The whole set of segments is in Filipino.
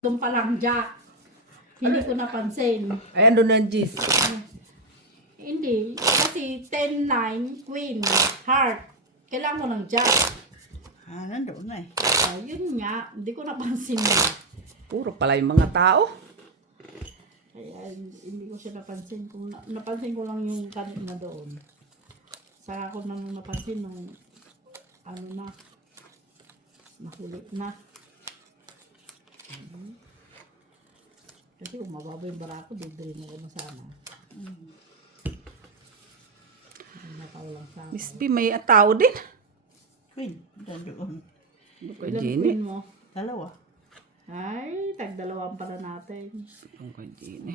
Doon pa lang, Jack. Hindi ko napansin. Ay, ando na ang G's. Hindi. Kasi 10-9, Queen, Heart. Kailangan mo ng Jack. Nandoon na eh. Yun nga. Hindi ko napansin na. Puro pala yung mga tao. Kaya hindi ko siya napansin. Kung napansin ko lang yung kanina doon. Saka ko naman napansin nung ano na. Mahuli na. Kasi kung mababa yung barako, bibili mo ko na sana. Nakawalang sa akin. Miss B, may tao din. Queen, nandoon. Ano kay Ilang Jenny? queen mo? Dalawa. Ay, tagdalawang pala natin. Ano kay Jenny?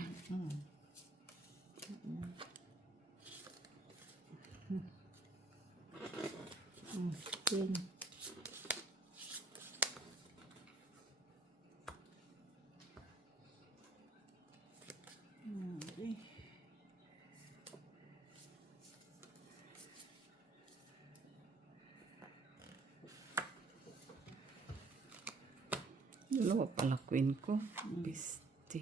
Queen. Okay. Dalawa pala queen ko. Bisti.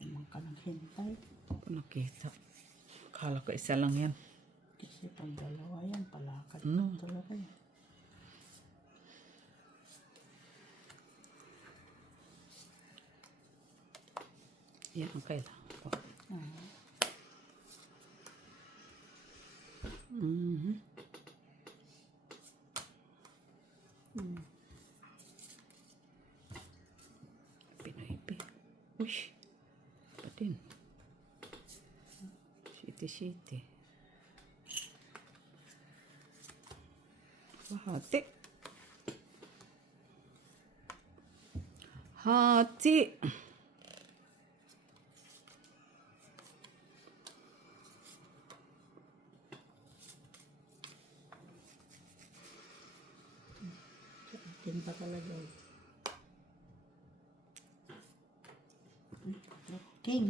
Naman ka ng hintay. Ako nakita. Akala ko isa lang yan. Kasi pag dalawa yan, palakad Ano? talaga yan. Yan ang kailangan ko. Mhm. Pinoy. Uy. Pa din. Shitty. Hati. Hati. Akin pa talaga. King.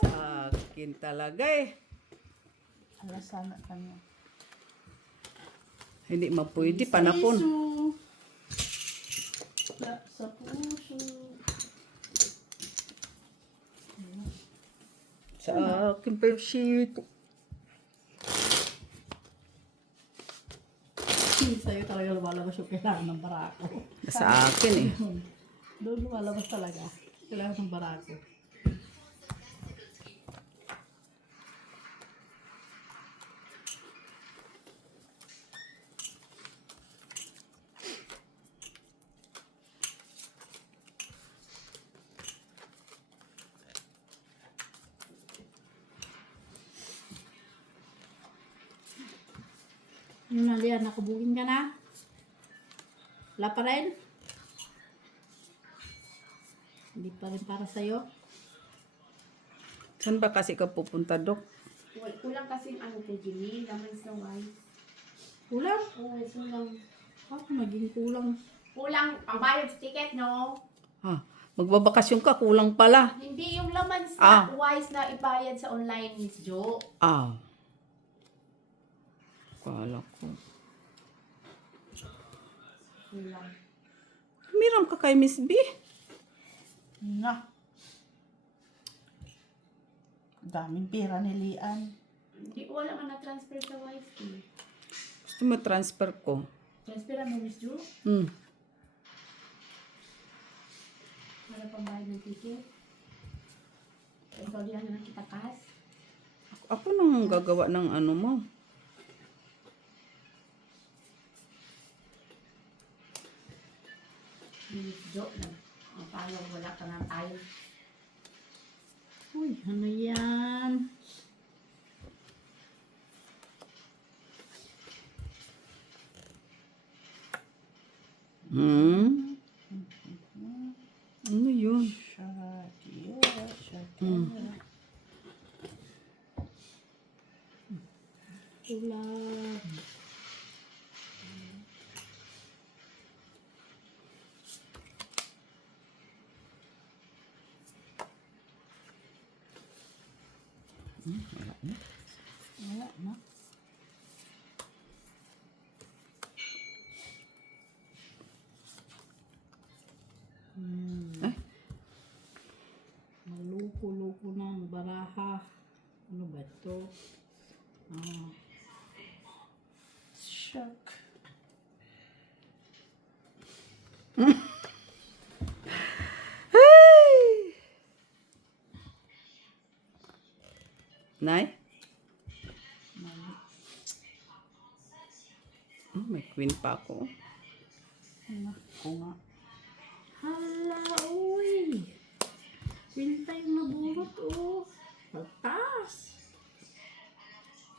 Sa akin talaga eh. Alasana kanya. Hindi mapwede, panapon. Sa puso. Sa akin pa yung shit. Sa'yo talaga lumalabas yung kailangan ng barako. Sa akin eh. Doon lumalabas talaga. Kailangan ng barako. Yung nalian, nakabugin ka na? Wala pa rin? Hindi pa rin para sa'yo? Saan ba kasi ka pupunta, Dok? Kulang kasi ano kay Jimmy, laman sa wise. Kulang? Oo, kulang. Ako naging kulang. Kulang ang bayad sa ticket, no? Ha, magbabakasyon ka, kulang pala. Hindi yung laman sa Ah. wise na ibayad sa online, Miss Jo. Ah. Kala ko. Kulang. Miram ka kay Miss B. Na. Daming pera ni Lian. Hindi, wala man na-transfer sa wise. Eh. Gusto mo transfer ko? Transfer mo, Miss Jo? Para pambayad ng ticket. Ikaw din ang nakita kas. Ako nang gagawa ng ano mo. Miss Jo, ang paano wala ka ng time. Uy, ano yan? Ano yun? Kulang. Wala na. Wala na. Ay, Maluko-luko ng baraha. Ano ba ito? Ah, Shock. Nay? May queen pa ako. Ako nga. hala, uy! Pinta yung nabulot, oh. Paltas!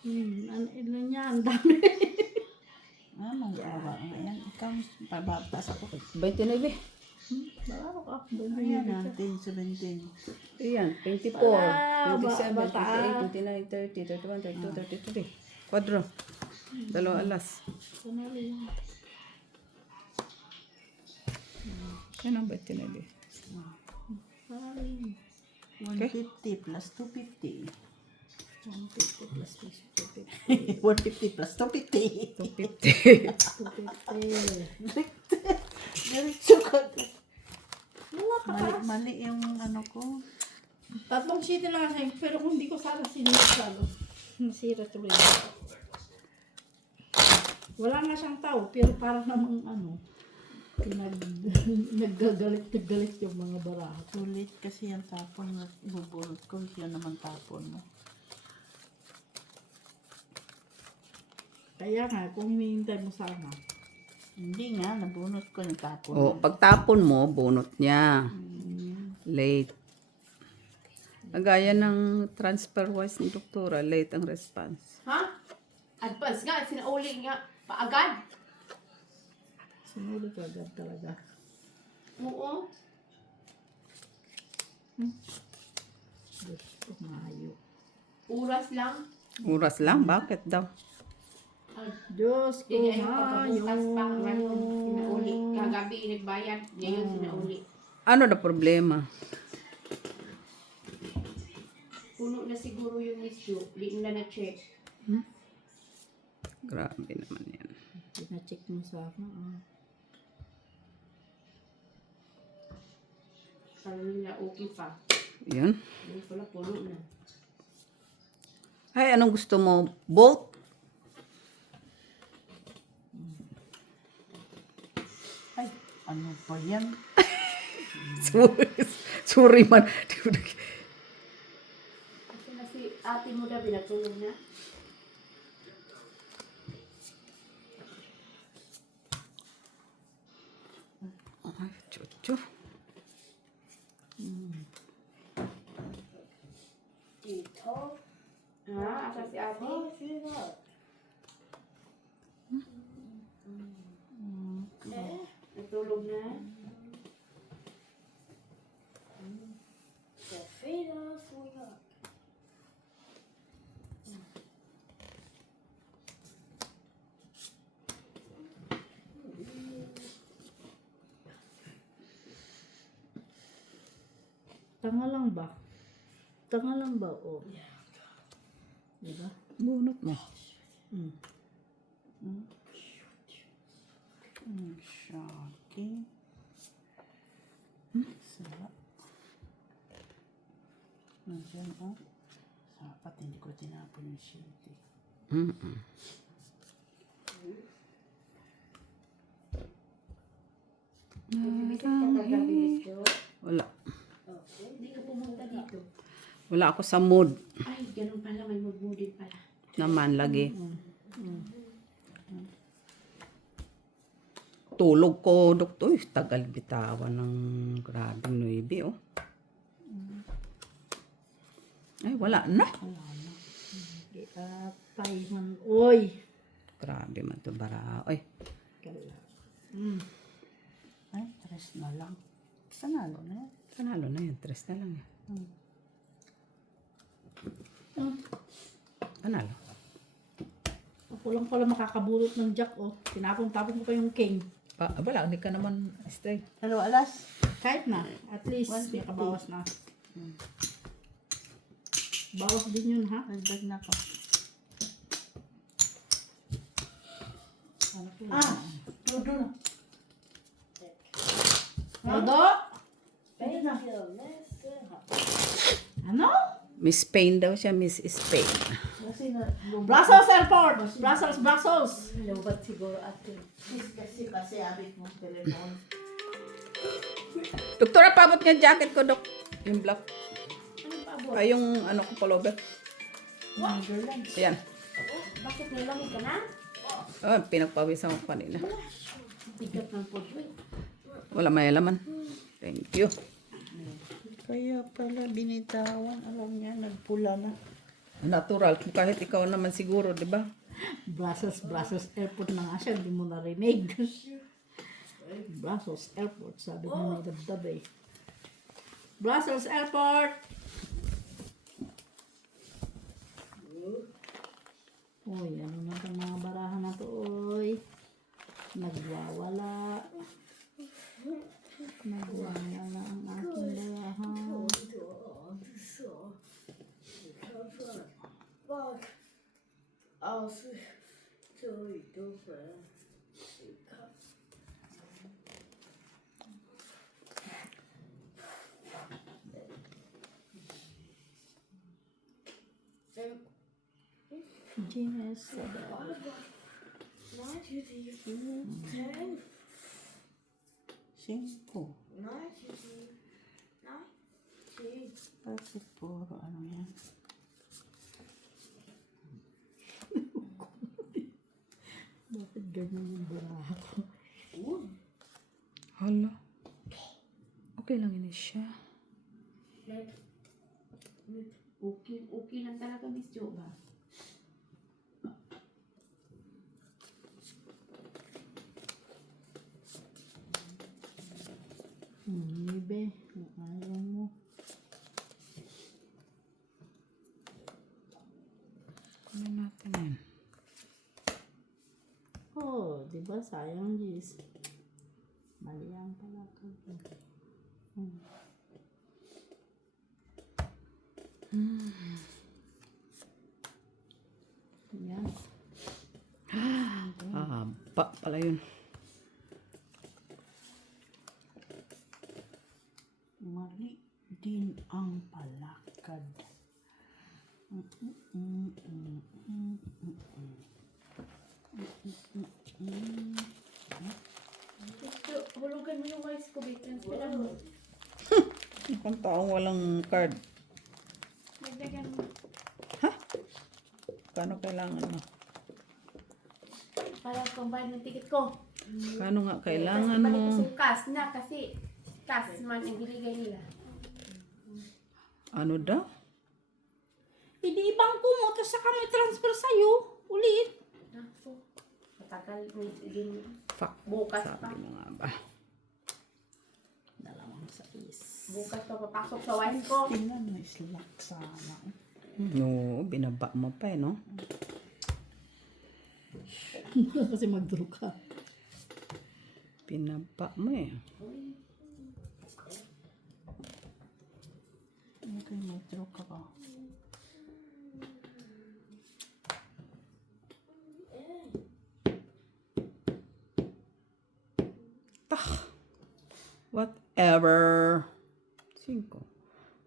Ano niya? Ang dami. Anong baba? Ayan, ikaw, pababtas ako. 29. Baro ka. Ayan, 19, 17. Ayan, 24, Wala, 27, bata. 28, 29, 30, 31, 32, 33. Kwadro. Dalawang alas. Sanali. Yan ang 29. Sanali. 150 plus 250. 150 plus 250. 150 plus 250. 250. 250. Diretso ka. Wala ka pa. Mali yung ano ko. Tatlong sheet na kasi, pero kung hindi ko sana sinira lalo. Nasira tuloy. Wala nga siyang tao, pero parang namang ano, naggagalit yung mga baraha. Ulit kasi yung tapon na bubulot ko. Siya naman tapon mo. Kaya nga, kung hinihintay mo sana, Hindi nga, nabunot ko yung tapon. O, pagtapon mo, bunot niya. Late. Gaya ng transfer-wise ni doktora, late ang response. Ha? Advance nga, sinauli nga. Paagad. sinuli ka agad talaga. Oo. Diyos ko, maayo. Oras lang. Oras lang, bakit daw? Diyos ko, Hindi ay maayo. pagkabukas pa. Ngayon, sinauli. Kagabi, nagbayad. Ngayon, sinauli. Ano na problema? Puno na siguro yung issue. Di na na-check. Grabe naman yan. Pina-check mo sana. Sabi nila, okay pa. Yan. Ngayon pala, puno na. Ay, anong gusto mo? Both? Ay, ano ba yan? Sorry man. Kasi na si ate mo na binatulog na. Ay, chucho. Dito. Ha? Asa si ate? Natulog na. Tanga lang ba? Tanga lang ba? O. Diba? Bunot mo. Shocking. Sarap. Nandiyan, oh. Sapat, hindi ko tinapon yung sheet. Mm-mm. Bibisit ka kagabi dito. Wala. Okay. Hindi ka pumunta dito. Wala ako sa mood Ay, ganun pala. May magmudin pala. naman lagi. Tulog ko, doktor. Uy, tagal bitawan ng grabing 9, oh. Ay, wala na. Atay man. Oy! Grabe man to bara. Ay, Kala. Ay, 3 na lang. Panalo na yan. panalo na yun. 3 na lang yan. Panalo. Ako lang pala makakabulot ng jack, oh. Tinapon-tapon ko pa yung king. Wala, hindi ka naman straight. Hello, alas. Kahit na. At least, 150. may kabawas na. Bawas din yun, ha? Dagdag na ko. Ano po yun? Ah! Dodo. Todo? Ano? Miss Spain daw siya, Miss Spain. Kasi na, Brussels Airport! Brussels, Brussels! lubat siguro atin. Kasi abit mo telephone. Doktora, paabot nga jacket ko, Dok. Yung black. Ano pa abot? Ay, yung ano ko, pullover. Netherlands. Ayan. Bakit nilamig ka na? Oh, pinagpawisan ko kanina. Bigat ng po. Wala may alaman. Thank you. Kaya pala binitawan. Alam niya, nagpula na. Natural. Kahit ikaw naman siguro, di ba? Brussels Airport na nga siya, hindi mo narinig. Brussels Airport, sabi niya may dabdab eh. Brussels Airport! Uy, ano na itong mga barahan na to, uy. Nagwawala. Nagwawala ang aking barahan. Genius. Cinco. Kasi puro ano yan. Bakit ganyan yung barahan ko? Hala. Okay lang ini siya. Okay lang talaga, Miss Jo ba? Be, ayaw mo. Ano natin yan? Oh, di ba sayang, Jis? Mali ang pala ka. Yan. Haba pala yun. Mali din ang palakad. Miss Jo, hulugan mo yung rice ko, babe. Transferan mo. Kung taong walang card. Nagdagan mo. Kano kailangan mo? Para combine ng ticket ko. Kano nga kailangan Balik mo? ko sa cash na kasi cash man ang binigay nila. Ano daw? Hindi ibang ko mo, tapos saka may transfer sa'yo. Ulit. Ako. Matagal din. Fuck. Bukas pa. Sabi mo nga ba? Dalawang sais. Bukas pa papasok sa wife ko. Tingnan mo, islak sana. No, binaba mo pa eh, no? Kasi mag-draw ka. Binaba mo eh. Okay, may draw ka ba? Whatever. 5,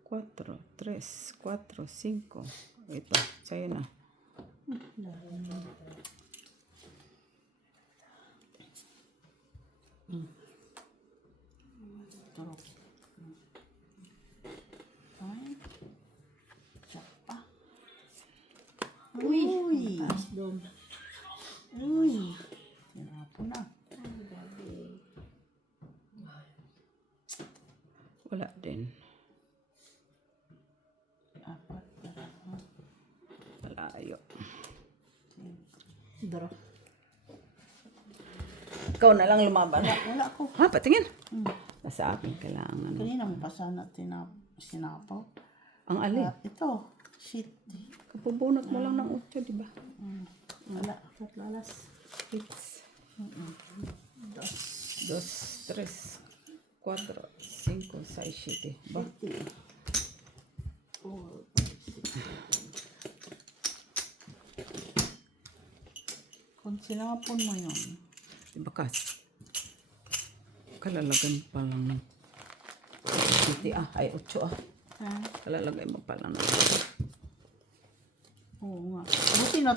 4, 3, 4, 5. Ito, sa'yo na. Draw. Ay. Siya pa. Uy! Uy! Taas doon. Uy! Tinapo na. Wala din. Apat na lang. Malayo. Draw. Ikaw na lang lumaban. Wala ko. Ha, patingin. Nasa akin kailangan. Kanina mo pa sana sinapaw. Ang alin? Ito. Shit. Kapubunot mo lang ng 8, di ba? Wala. Tatlalas. 6, 2, 3, 4, 5, 6, 7. Ba? 4, 5, 6. Kung sinapon mo yun. Bakas. Kalalagan pa lang ng 7 ay 8 Ha? Kalalagay mo pa lang ng Oo nga. Buti na,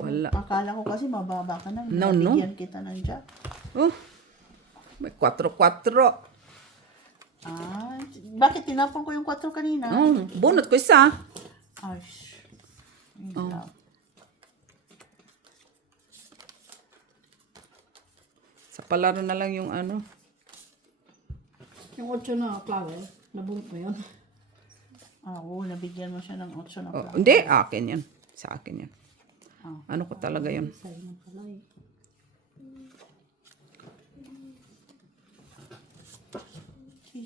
wala. akala ko kasi mababa ka na. No. Nabigyan kita ng jack. Oh, may 4-4. Ah, bakit tinapon ko yung 4 kanina? Oh, bunot ko isa. Ay, Oh. Sa palaro na lang yung ano. Yung 8 na flower, nabunot mo yun. Ah, oo, nabigyan mo siya ng 8 na Oh, flower. hindi, akin yan. Sa akin yan. Oh. Ano ko talaga yun? Sa'yo ng palay.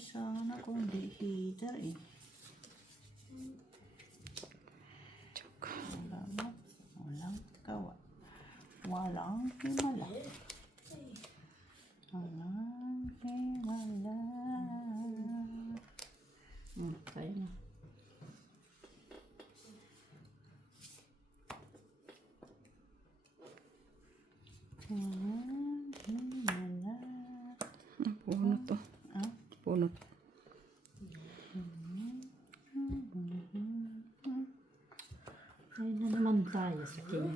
Sana kung di heater eh. Joke. Walang kawa. Walang himala. Walang himala. Sa'yo na. Walang himala. Punot to. Ah? Punot. Ay na naman tayo sa kanya.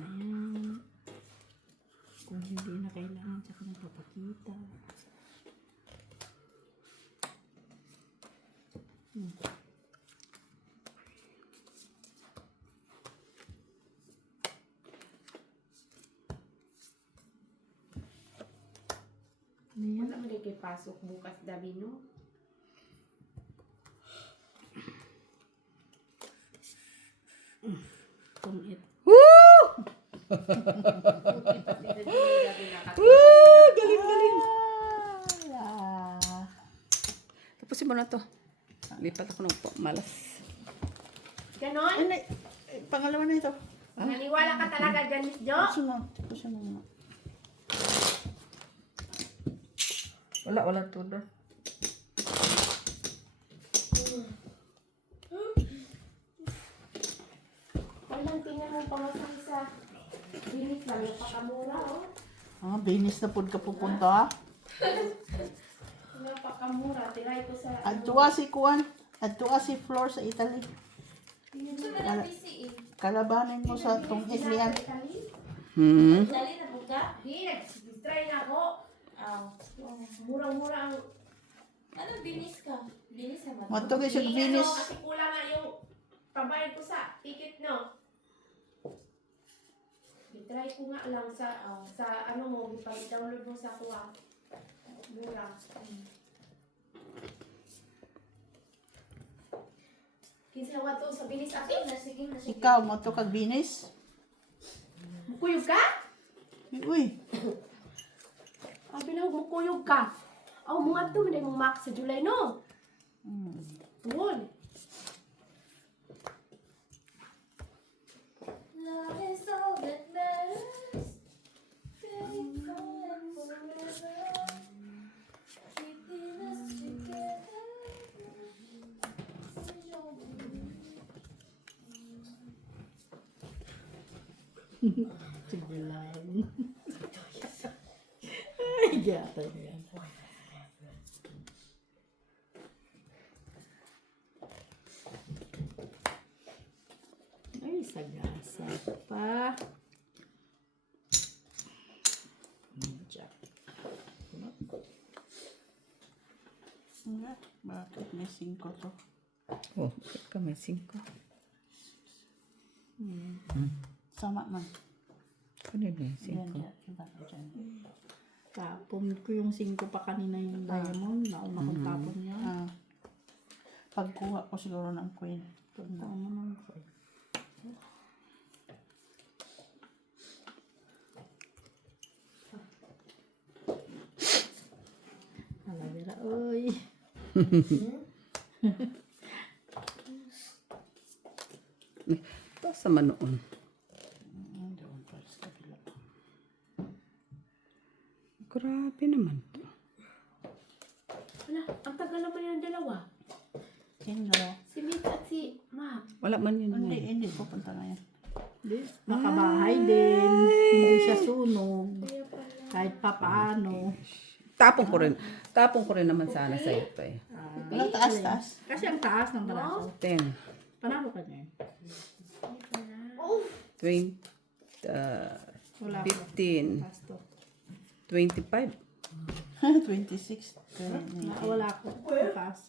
Kung hindi na kailangan, tsaka nagpapakita. Wala man kay pasok bukas dabi no. Kung Woo! Buti pa sila dili dabi Woo! Galing, galing. Ah, Tapusin mo na to. Lipat ako ng malas. Ganon? ano, pangalawa na ito. Naniwala ka talaga dyan, Miss Jo? Puso mo muna. Wala tulo. Walang tingnan mo pangasang sa bilis lang, napakamura oh. Ah, Venice na pod ka pupunta. Napakamura, tiray ko sa... Adtua si Kuan. Adtua si Flor sa Italy. Kalabanin mo sa tong Italian. Hmm. Dali na buka? Di, try na ako. Murang-mura ang... Anong binis ka? Binis naman. Matugay siya Di, Venice. ano, kasi kulang nga yung pambayad ko sa ticket, no? I-try ko nga lang sa ano mo, ipag-download mo sa kuha. Mura. Kinsa wa to sa bilis ate? Sige. Ikaw, mo to kag Venice? Mukuyog ka? Uy, Pinahog mukuyog ka. Aw, mga to, may mong mak sa July, no? Tuwon. Love is all that matters. Faithful and forever. Keeping us together. sige lang. Ay, gata yan. Ay, sagasa pa. Jack. bakit may 5 to? Oh, bakit ka may 5? Sama man. Kanina yung Yan, 5. yan. Iba ko dyan. Tapon ko yung 5 pa kanina yung diamond. Nauna kong tapon niya. Ah, pagkuha ko siguro ng queen. Tama naman ko. Halawira, oy. Ito sa manoon. Doon pa sa kabila. Grabe naman to. Wala, ang tagal naman yung dalawa. Sino dalawa? Si Mitch at si nga. Wala man yun. Hindi, Yan. hindi. Pupunta na yan. Hindi. Nakabahay din. Hindi siya sunog. Kahit pa paano. Tapong ko rin naman sana sa ito eh. Walang taas. Kasi ang taas ng braso. 10, Panalo ka niya. 20, Wala ko. 15, Taas to. 25. 26. Wala ko. Taas.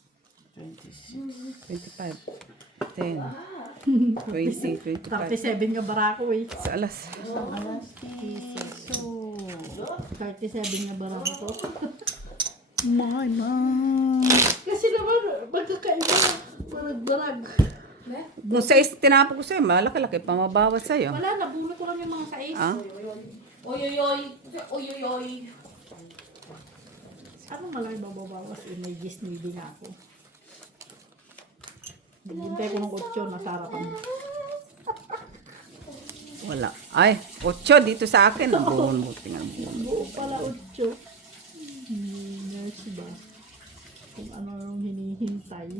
26. 25, 10, 20, 25. 37 yung barako eh. Sa alas. Alas 15. So, 37 yung barako to. my mom. Kasi naman, magkakaiba. Barag-barag. Kung sa tinapo ko sa'yo, malaki-laki pa mabawat sa'yo. Wala, nabunot ko lang yung mga sais. Ah? Oy. Ano malaki bababawas? May Disney din ako. Bintay ko ng 8, nasa harapan. Wala. Ay, 8 dito sa akin. Ang buhon mo. Tingnan mo. Buo pala 8. Nurse ba? Kung ano yung hinihintay.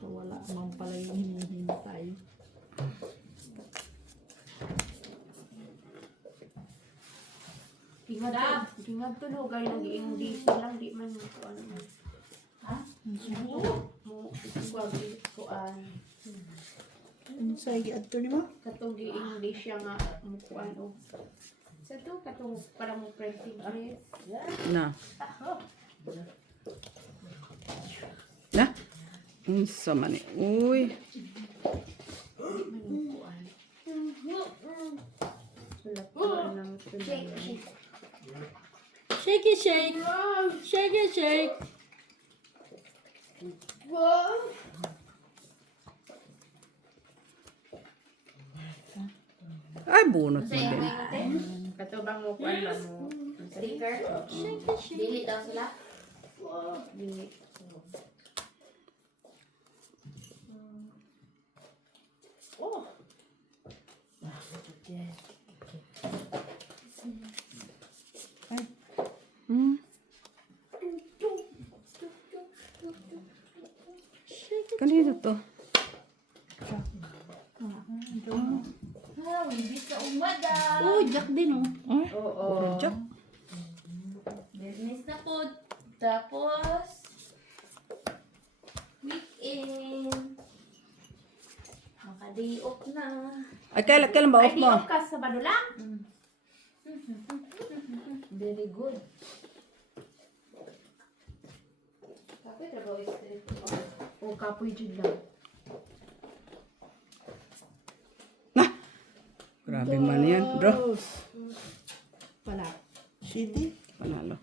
So wala naman pala yung hinihintay. Tingad tulog ay nag-i-English lang di man mo ano. Ha? Mo kuan. Say, ato ni mo? Katong gi-English siya nga mo kuan og. Sa to katong para mo printing press. Na. Na? Unsa man eh. Uy. Shake it, shake! Shake it, shake! Ay, bunot mo din. Katubang mo kuan ba mo sticker? Dili daw sila. Dili. Hmm? Kanino to? Imbis na umada. Oh, Jack din oh. Ay, Oo. Jack. Business na po. Tapos, weekend. Maka-day off na. Ay, kailan ba Ay, off day mo? off ka sa Sabado lang? Very good. Kapoy trabaho straight. O kapoy dyan lang. Grabe man yan, bro. Wala. City? Panalo.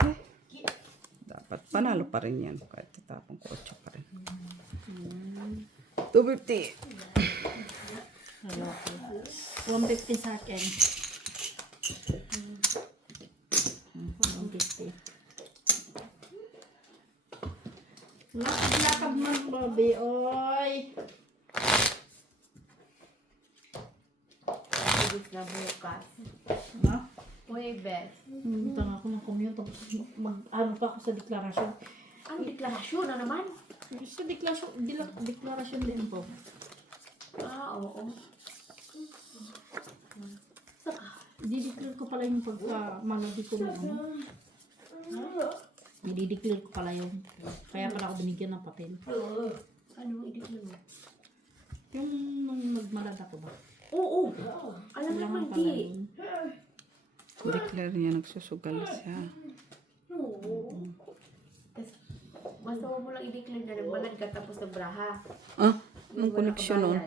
Ay, dapat panalo pa rin yan. Kahit tatapong ko 8 pa rin. 250. 150 sa akin. 150. Lakad man, baby. Oy! Ibig na bukas. Ha? Huwebes. Tanga ako ng commute. Tapos ano pa ako sa deklarasyon. Ang deklarasyon na naman. Sa deklarasyon din po. Ah, oo. Dideclare ko pala yung pagka-maladi ko ng ano. Dideclare ko pala yun. Kaya pala ako binigyan ng papel. Ano, i-declare mo? Yung nung nagmalad ako ba? Oo. Alam naman, pala di. yun. Declare niya nagsusugal siya. Oo. Basta mo lang i-declare na nagbalad ka tapos nagbraha. Ah, anong connection nun?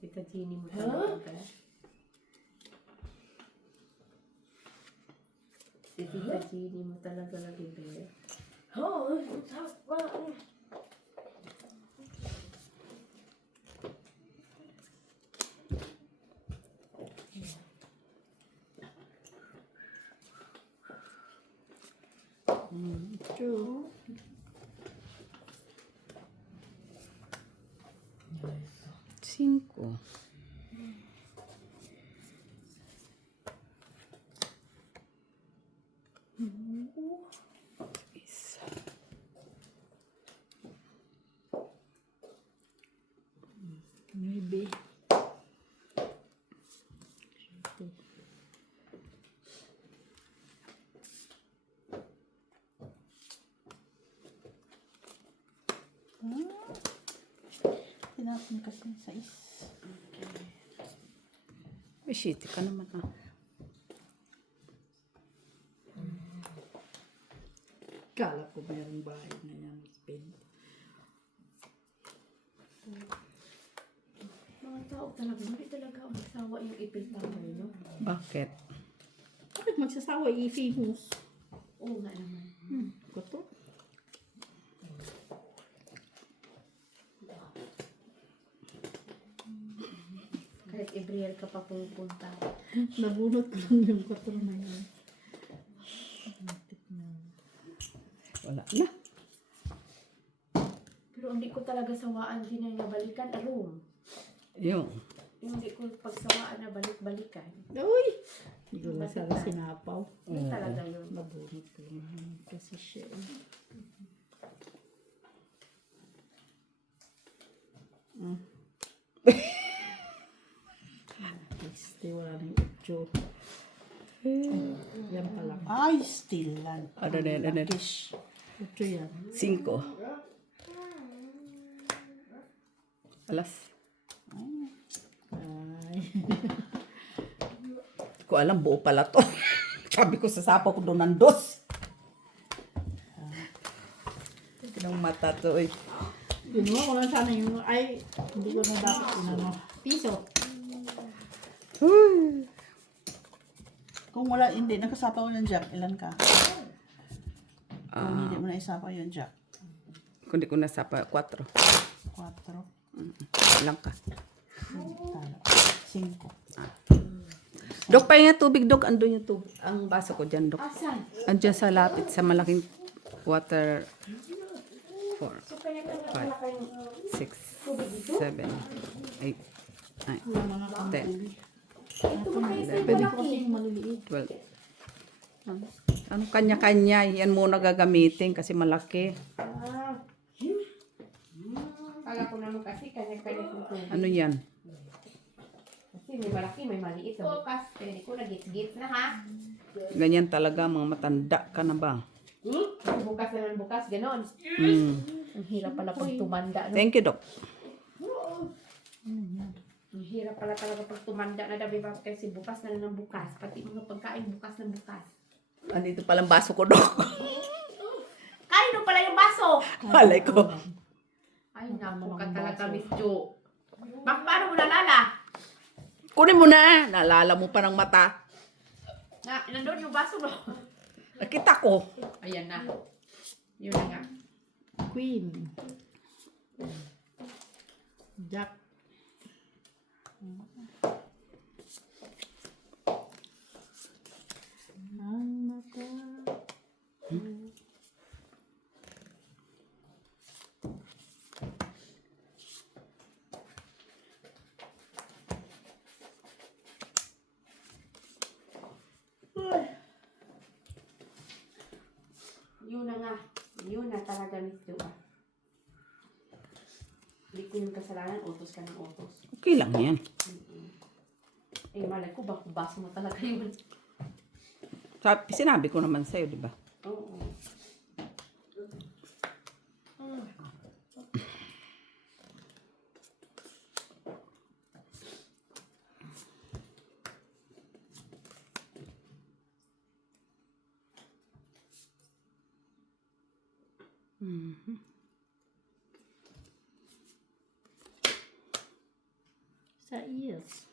Kita Gini mo talaga. Si Tita Gini mo talaga lagi ba? True. 5. Isa. Maybe. Tinapon kasi sa is. May shitty ka naman ah. Kala ko mayroong bahay na yan. Spend. Mga tao talaga, hindi talaga magsawa yung ipil tower, no? Bakit? Bakit magsasawa i-famous? Oo nga naman. Koto? Kahit Gabriel ka pa pupunta. Nabunot lang yung koto na yan. Wala na. Pero hindi ko talaga sawaan din na balikan. Room. Yung. Yung hindi ko pagsawaan na balik-balikan. Uy! Hindi ko na sana sinapaw. Yun talaga yun. Nabunot lang kasi siya. Este, wala na yung 8. Yan pala. Ay, still lang. Ano na yan, ano na. Kish. 8 yan. 5. Alas. Ay. Ko alam, buo pala to. Sabi ko sa sapo ko doon ng 2. Kinang mata to eh. Ginawa ko lang sana yung, ay, hindi ko na dapat inano. Piso. Kung wala, hindi, nakasapaw yung jack, ilan ka? Kung hindi mo na isapaw yung jack, Kundi ko nasa pa 4. 4. Ilang ka. 5. Dok, pahinga tubig, Dok. Andun yung tubig. Ang baso ko dyan, Dok. Asan? Andiyan sa lapit, sa malaking water. 4, So kaya ka na kayong 6, 7, 8, 9, Wala na nga 10, ito ba kayo sa Pwede ko malaki? kasi yung maliliit. 12. Ano kanya-kanya, yan muna gagamitin kasi malaki. Ah. Kala ko naman kasi kanya-kanya kung Ano yan? kasi may malaki, may maliit. Bukas, pwede ko na-gits-gits na ha. Ganyan talaga, mga matanda ka na ba? Bukas na ng bukas, ganon. Ang hirap pala pag tumanda. No? Thank you, Dok. Ang hirap pala talaga pag tumanda na dabi ba kasi bukas na ng bukas. Pati mga pagkain bukas ng bukas. Andito palang baso ko, Dok. Kain mo pala yung baso! Malay ko. Ay, naku ka talaga, Miss Jo. Paano mo nalala? Kunin mo na. Naalala mo pa ng mata. Nandun yung baso mo. Nakita ko. Ayan na. Yun na nga. Queen. Jack. Ang mata. Yun na nga. Yun na talaga, Miss Jo. Hindi ko yung kasalanan, utos ka ng utos. Okay lang yan. Eh, malay ko, baso mo talaga yun. Sinabi ko naman sa'yo, di ba? Oo. Sa ears.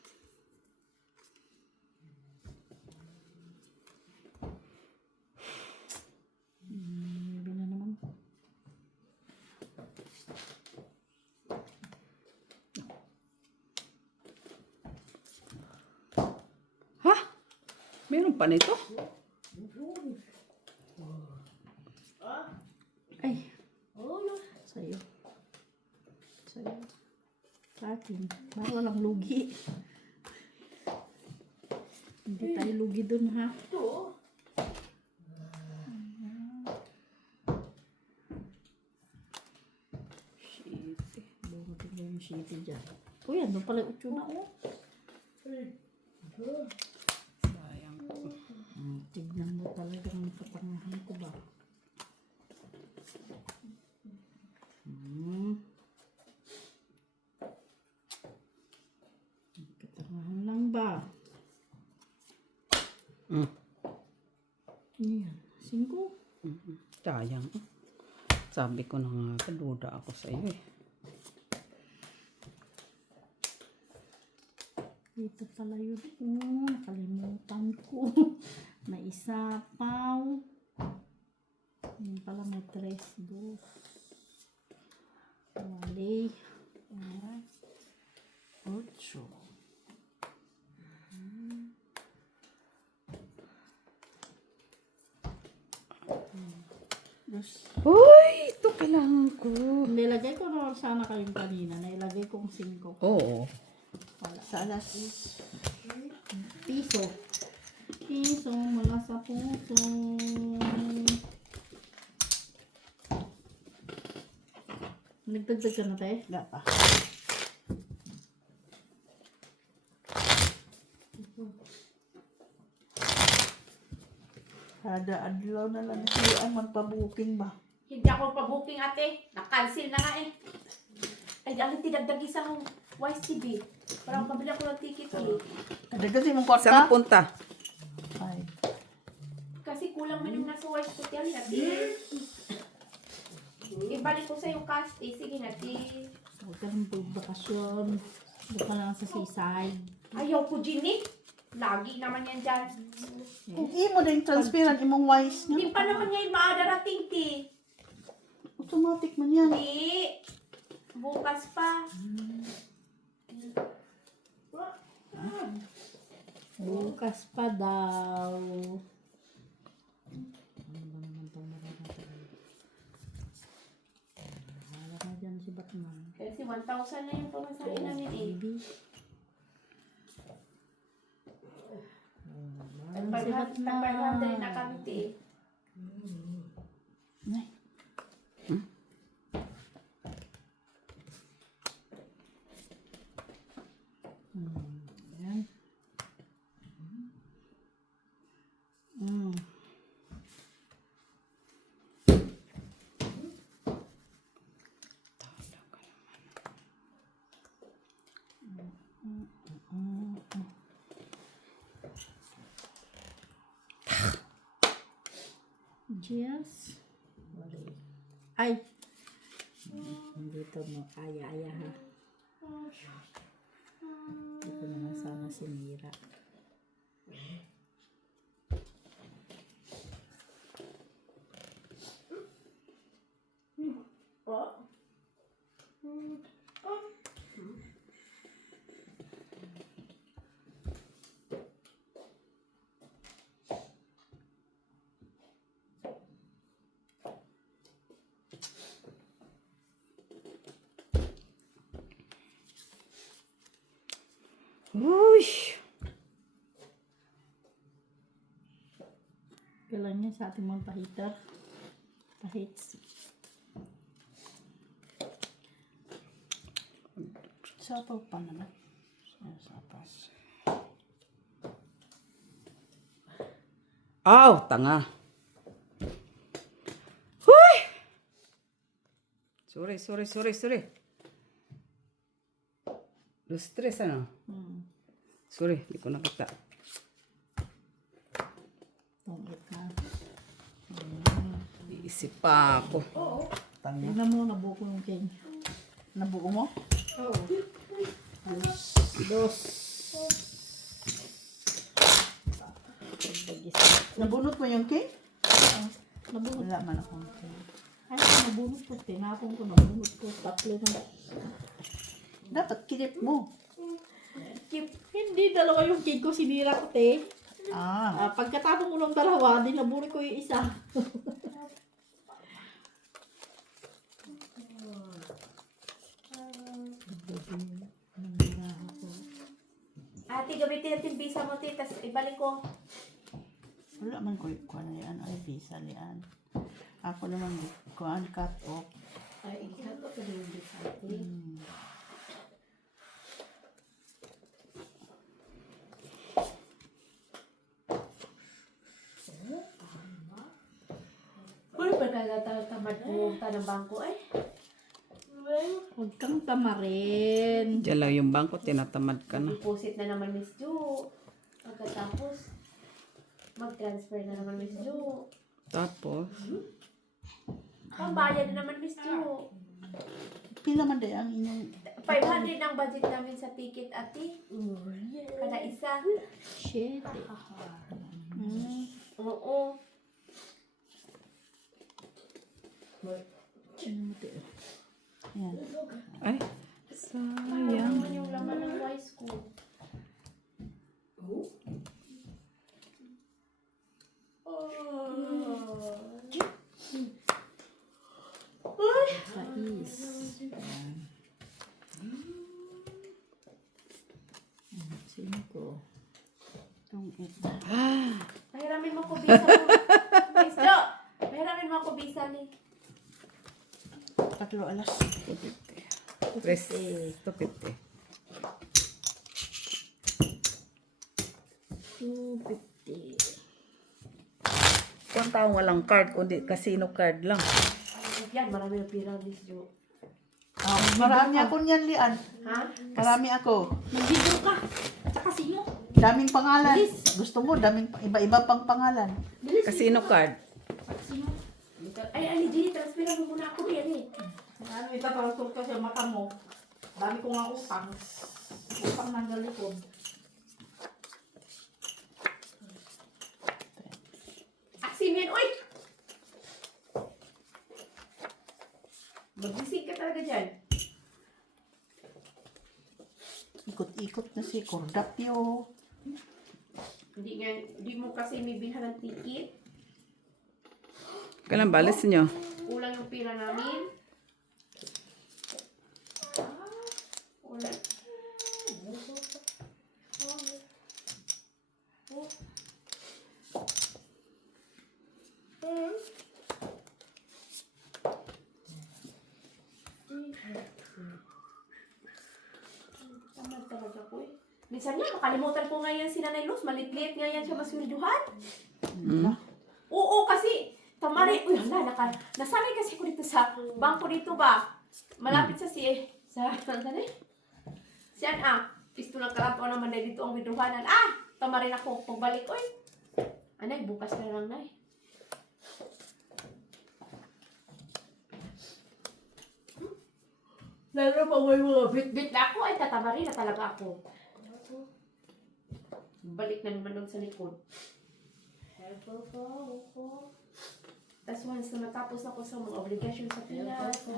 Maybe na naman. Ha? Meron pa nito? Ay. Sa'yo. Sa'yo. Sa akin. Baka walang lugi. Hindi tayo lugi dun ha. Ito. Shit. Bunutin ko yung shit dyan. Uy, ano pala 8 na oh. Sayang ko. Tignan mo talagang katangahan ko ba? Katangahan lang ba? Mm. Ano yan? 5? Sayang. Sabi ko na nga, kaduda ako sa iyo eh. Dito pala yun. Nakalimutan ko. May isapaw. Yun pala may 3, 2. Wali. 8. Uy, ito kailangan ko. Nilagay ko na sana kayong kanina. Nailagay kong 5. Oo. Wala. Sa alas. Piso. Piso mula sa puso. Nagdagdag ka na tayo? Wala pa. Kada adlaw na lang siya ang magpa-booking ba? Hindi ako pa-booking ate. Na-cancel na nga eh. Ay, alam tinagdag isang YCB. Parang kabila ko ng ticket eh. Kada kasi mong Saan kwarta. punta? Ay. Kasi kulang man yung nasa white hotel natin. Ibalik ko sa'yo cash eh. Sige natin. Huwag ka nang bakasyon. Huwag ka lang sa seaside. Ayaw ko, Ginny. Lagi naman yan dyan. Kung imo din transparent imong wise Hindi niya. pa naman ngayon maadarating, ti. Automatic man yan. Hindi. Bukas pa. Bukas pa daw. Ano ba naman itong nakakatagal? Hala na dyan si Batman. Kasi 1,000 na yung pamasahin namin eh. Baby. Tag 500 na kami, ti. Ay. Yan. Yes. Ay. Dito mo. Aya ha. Dito naman sana sinira. Uy. Kailan niya sa ating mga pahitar. Pahits. Sapaw pa naman. Sapaw. Aw, tanga. Huy! Sorry. Los tres, ano? Sorry, di ko nakita. Tungkit na. Iisip pa ako. Tanga. Tingnan mo, nabuko yung king. Nabuo mo? Oo. Dos. Nabunot mo yung cake? Nabunot. Wala man akong cake. Ay, nabunot ko. Tinapon ko, nabunot ko. 3 na. Dapat kinip mo. Hindi, dalawa yung cake ko. Sinira ko, te. Ah. Pagkatapon ko ng dalawa, dinaburi ko yung isa. gamitin natin visa mo, te. Tapos ibalik ko. Wala man ko kuan lian ay visa lian. Ako naman kuan cut off. Ay, ikaw to pa yung visa, te. Uy, pagkakatamad po ng bangko, eh. Huwag kang tamarin. Diyan lang yung bangko, tinatamad ka na. Deposit na naman, Miss Jo. Pagkatapos, mag-transfer na naman, Miss Jo. Tapos, Pambayad na naman, Miss Jo. Pila man day ang inyong 500 ang budget namin sa ticket, ate. Kada isa. Shit. Oo. yan. ay, Ano sayang. naman yung laman ng rice ko? Sais. Cinco. Itong Pahiramin mo ko bisa mo. Miss Jo, pahiramin mo ako bisa ni. 4 alas. 250. 250. Kung taong walang card, kundi casino card lang. Yan, marami ng pira, Miss Jo. Marami ako niyan lian. Ha? Marami ako. Mag-video ka. Sa kasino. Daming pangalan. Gusto mo daming iba-iba pang pangalan. Casino card. Kasino. Ay, Ali G, transfer mo muna ako yan eh. Ano, itaparasol ka sa mata mo. Dami ko nga utang. Utang ng galikod. Aksimin, uy! Magising ka talaga dyan. Ikot-ikot na si Cordapio. Hindi mo kasi may bilhan ng ticket. Kailan balis nyo? Kulang yung pira namin. Kulang. Tamad talaga ko eh. Minsan nga, makalimutan ko nga yan si Nanay Luz. Malit-lit nga yan siya maswirduhan. Oo, kasi tamari, uy, hala, nasanay kasi ko dito sa bangko dito ba? Malapit sa saan eh? Siyan pisto ng karanto naman dahil dito ang widruhanan. Tamarin ako, pagbalik, uy. Anay, bukas na lang na eh. Lalo pa may mga bit-bit na ako, ay tatamarin na talaga ako. Balik na naman doon sa likod. Tapos once na matapos ako sa mga obligasyon sa Pinas,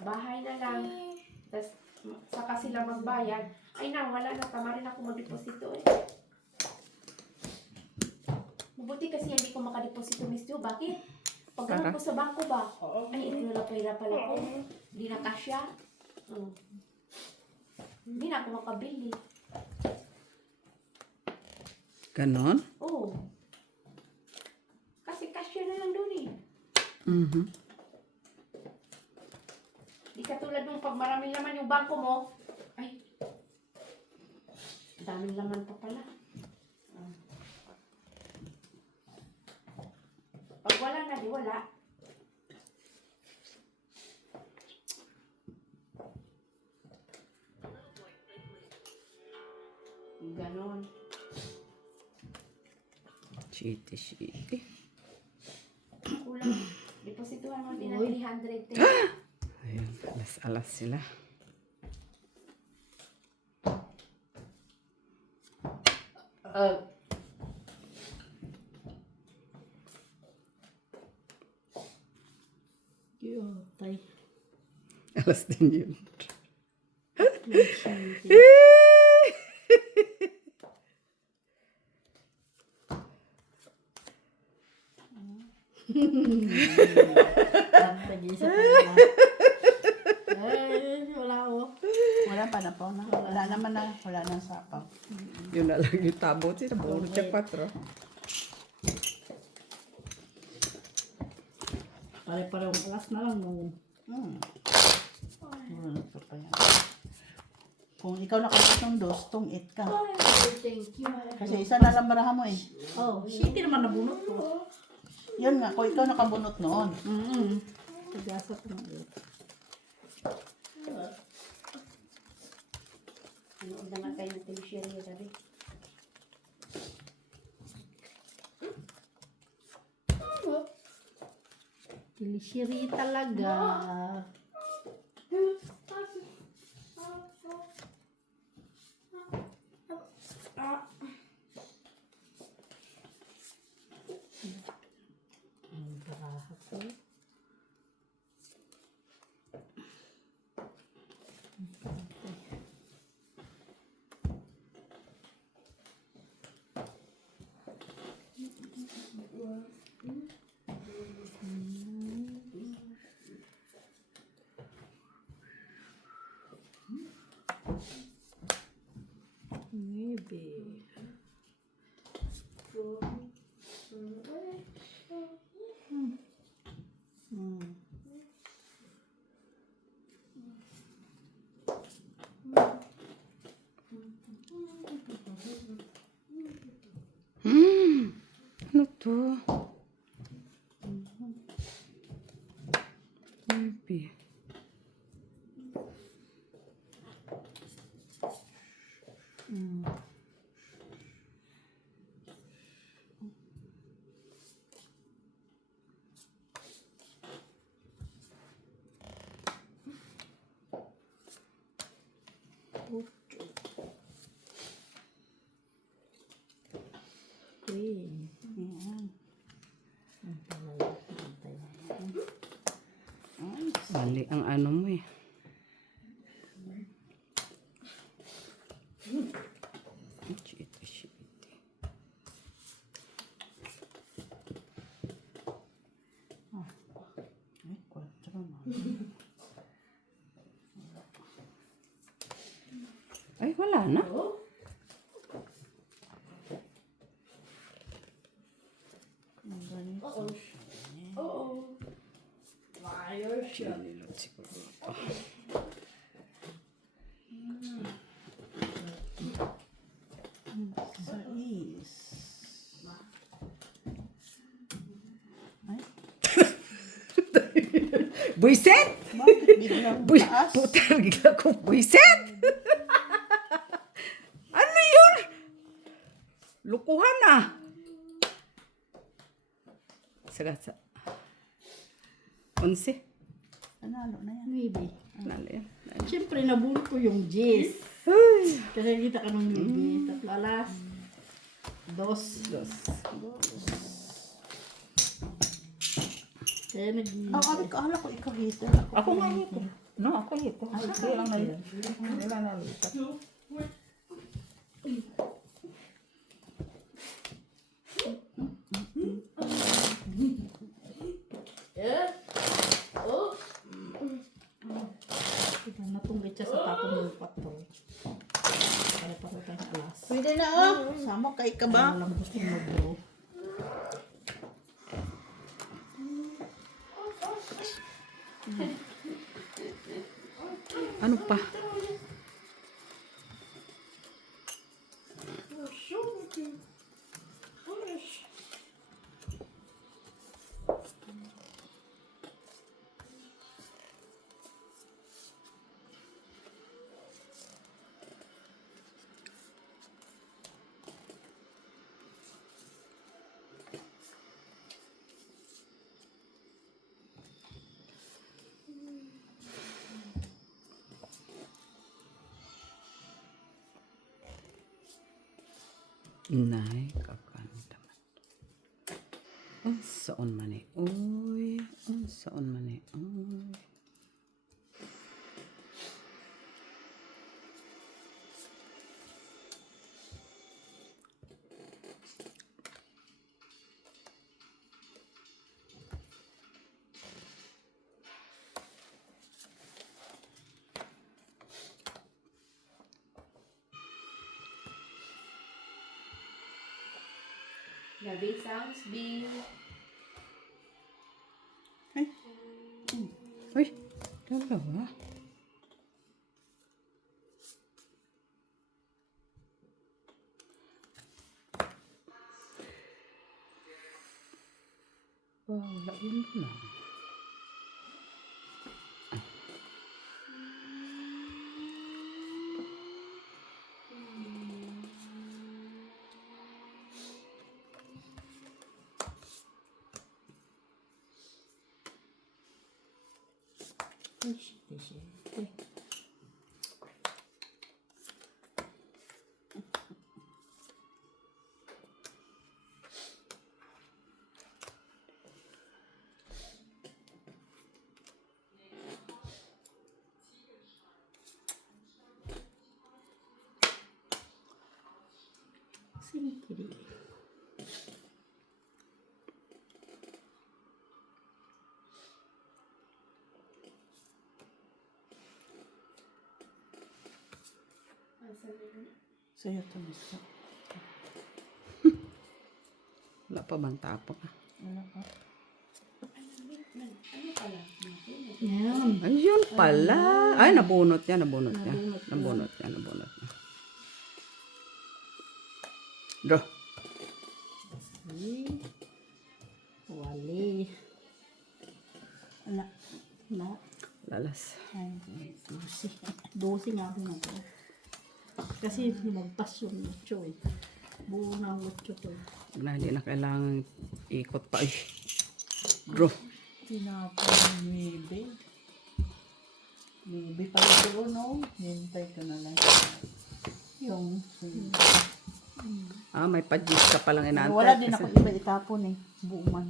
bahay na lang. Tapos saka sila magbayad. Ay na, wala na. Tama rin ako mag-deposito eh. Mabuti kasi hindi ko makadeposito, Miss Jo. Bakit? Pag ganun ko sa bangko ba? Ay, ito na pera pala ko. Hindi na kasya. Hindi na ako makabili. Ganon? Oo. Kasi kasya na lang doon eh. Mhm. Di katulad nung pag maraming laman yung bangko mo, ay, daming laman pa pala. Pag wala na, di wala. Ganon. Shitty. Kulang. Deposituhan mo din ng 300. Ayun, alas-alas sila. Tay. Alas din yun. Tagi sa pala. Ay, wala ako. Wala pa na po na. Wala naman na. Wala nang sapaw. Yun na lang yung tabot. Bunot siya 4. Pare-parehong alas na lang nung Bunot ko pa yan. Kung ikaw nakabot ng 2, tong 8 ka. Thank you. Kasi isa na lang baraha mo eh. oh, shitty naman nabunot ko. Yun nga, kung ikaw nakabunot noon. Pagasa ko na yun. Ano na nga kayo ng teleserye niya sabi? Kilishiri talaga. Ang baraha ko. Maybe. Ano to? Maybe. Queen. Mali ang ano mo eh. Ay, 4 na. Ay, wala na. Sinilot siguro ito. Sais. Ay, Buiset! bakit biglang taas? Putar, gila ko. Buiset! Ano yun? Lukuhan na. Sagasa. 11. Nanalo na yan. Maybe. Nalo yan. Siyempre, nabunot ko yung J's. Ay. Kasi kita ka nung maybe. Tatlo alas. 2. Kaya Akala ko ikaw hater. Ako nga ito. No, ako ito. Hindi lang na yun. Hindi lang na yun. kita natunggit siya sa tapon ng 4. Pare-pareho tayong alas. Pwede na Sama kay ka ba? Alam gusto mo mag-draw. Ano pa? Inay, kakanta man. Unsaon man eh. Uy, unsaon man eh. Uy. The big sounds big. Uy, dalawa. Wala yun lang. Ay, shit. Singkiri. Sa'yo ito gusto. Wala pa bang tapok? Wala pa. Yan. Ayun pala. Ay, nabunot niya. Nabunot niya. Nabunot niya. Draw. Ay. Wali. Wala. Na. Lalas. Ay, 12 nga ako na to. Kasi lumagpas yung 8 eh. Buo na ang 8 ko. Na, hindi na kailangan ikot pa. Ay. Draw. tinapon ni Bibi. Bibi pala doon, no? Hintay ko na lang. Yung May pajis ka palang inaantay. wala din kasi- ako iba itapon eh. Buuman.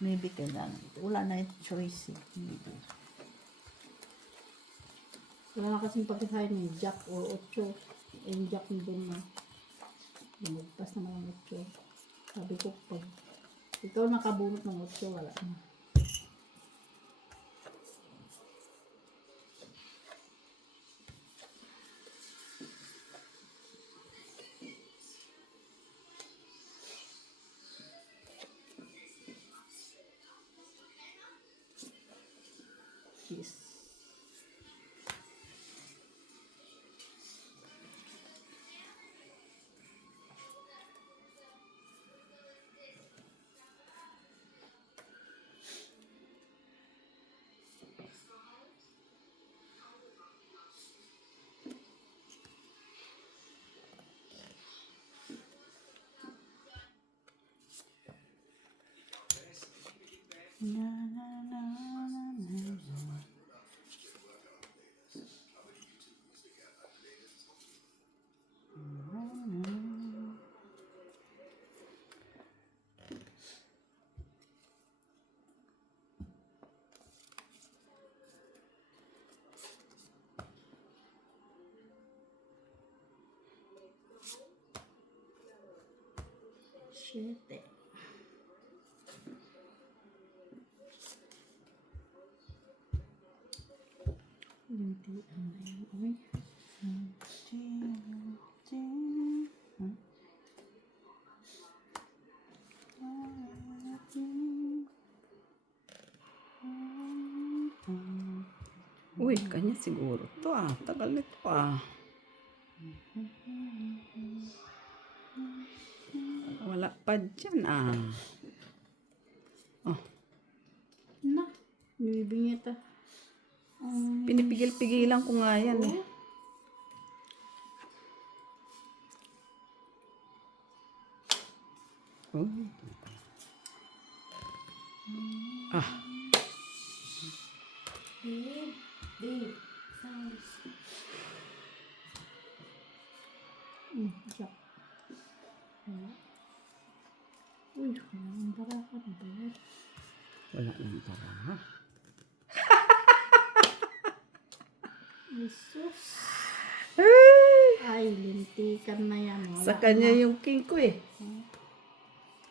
Maybe kailangan. Wala na yung choice eh. Maybe. Wala na kasing pagkasahin ng jack or 8. Yung jack doon na. Lumagpas naman ang 8. Sabi ko, pag ikaw nakabunot ng 8, wala na. Yes. Na, na, na, na, na. Shit. Hindi, ano yun? Uy. Uy, kanya siguro to Tagal nito Wala pa dyan Na, bibingit ah. Pinipigil-pigilan ko nga yan eh. Oh. Babe, babe, sounds. Jack. Uy, walang barakan ba? Wala lang para. Jesus. Ay, lintikan na yan. Wala Sa kanya na. yung king ko eh.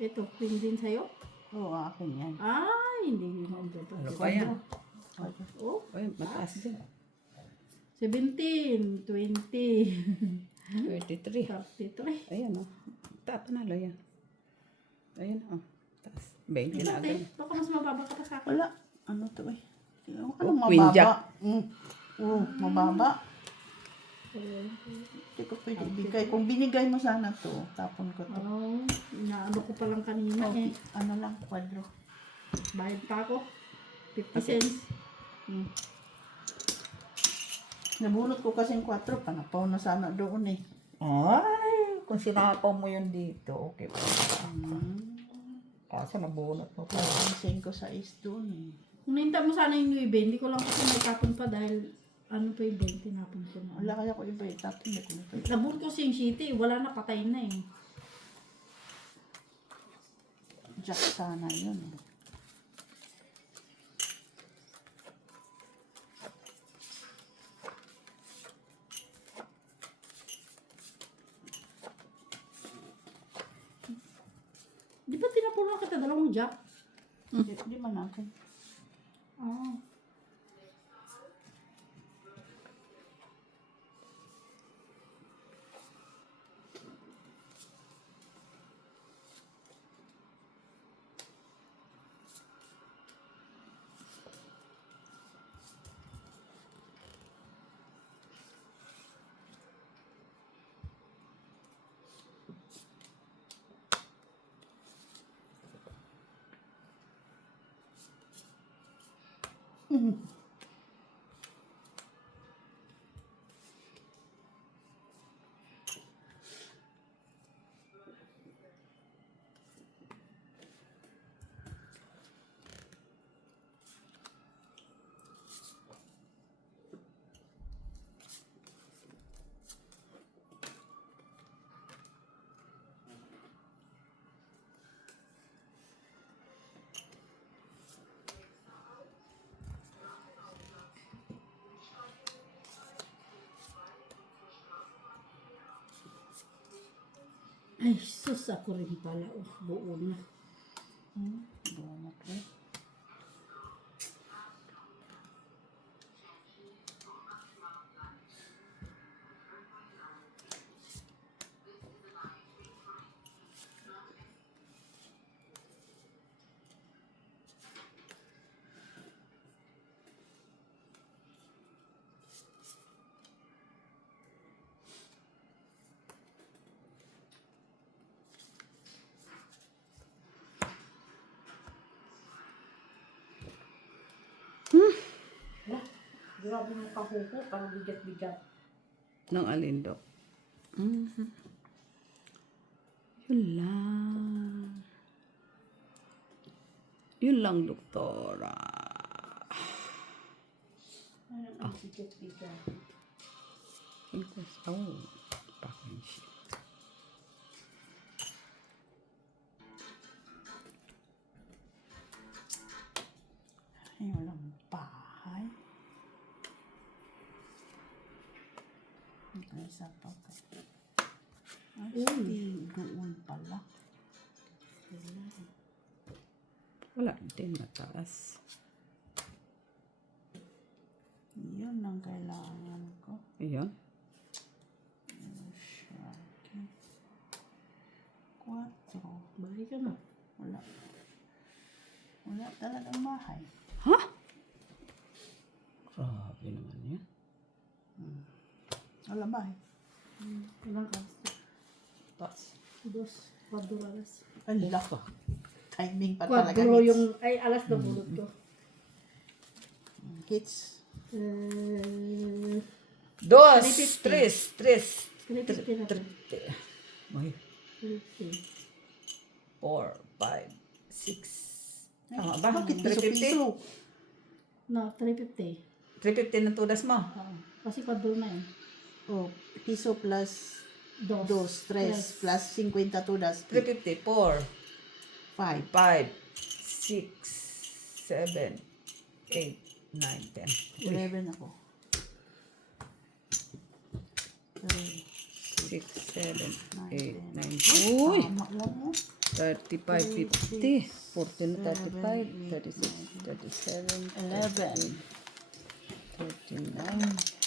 Ito, queen din sa'yo? Oo, akin yan. Ay, hindi mo ba ito? Ano pa yan? Oh, Uy, mataas dyan. 17, 20, 33. 33. Ayan Panalo yan. Ayun, oh. Tapos, 20 na Ate, agad. baka mas mababa ka pa sa akin. Wala. Ano to eh? Ano ka Oh, lang Queen mababa? Jack. Mababa. Oo. Hindi ko pwede ibigay. Kung binigay mo sana to, tapon ko to. Oh, inaano ko pa lang kanina Okay. eh. Ano lang, kwadro. Bayad pa ako. 50 cents. Nabunot ko kasing 4, panapaw na sana doon eh. Ay, kung sinapaw mo yun dito, okay pa. Kaso nabunot mo pa. Pansin ko sa is doon eh. Kung nahinta mo sana yung 9, hindi ko lang kasi may tapon pa dahil ano pa yung 20, tinapon ko na. Wala kaya ko iba eh. Tapos hindi ko na pwede. Nabun ko si City, wala na, patay na eh. Jack sana yun eh. Di ba tinapunan kita dalawang jack? Hindi man akin. Ah. Ay, sus, ako rin pala. Oh, buo na. Bunot eh. Grabe mo kahuko, parang bigat-bigat. Ng alindo. Yun lang. Yun lang, doktora. Ang bigat-bigat. Oh, packing sheet. Ay, walang bahay. Ay, isa pa ka. Ay, doon pala. Wala din mataas. Yun ang kailangan ko. Ayan. Shaki. 4. Bahay ka na. Wala. Wala talagang bahay. Ha? Grabe naman yan. Wala bahay. Ilang ka? Tapos, 2, 4 alas. Ang lako. Timing pa talaga. 4 yung, ay alas na bulot ko. Hits. dos, 350. tres. 350 na to. Ay, 350. 4, 5, 6. Tama ba? Bakit 350? piso-piso? No, 350. 350 na tudas mo. Kasi 4 na eh. Oh, piso plus 2, 3 Tres. plus 50 todas. 350, 4, 5. 5, 6, 7, 8, 9, 10. 11 ako. 3, 6, 7, 8, 9, 10. 10. Uy! Tama lang mo. 35, 50, 14, 35, 36, 37, 11. 39,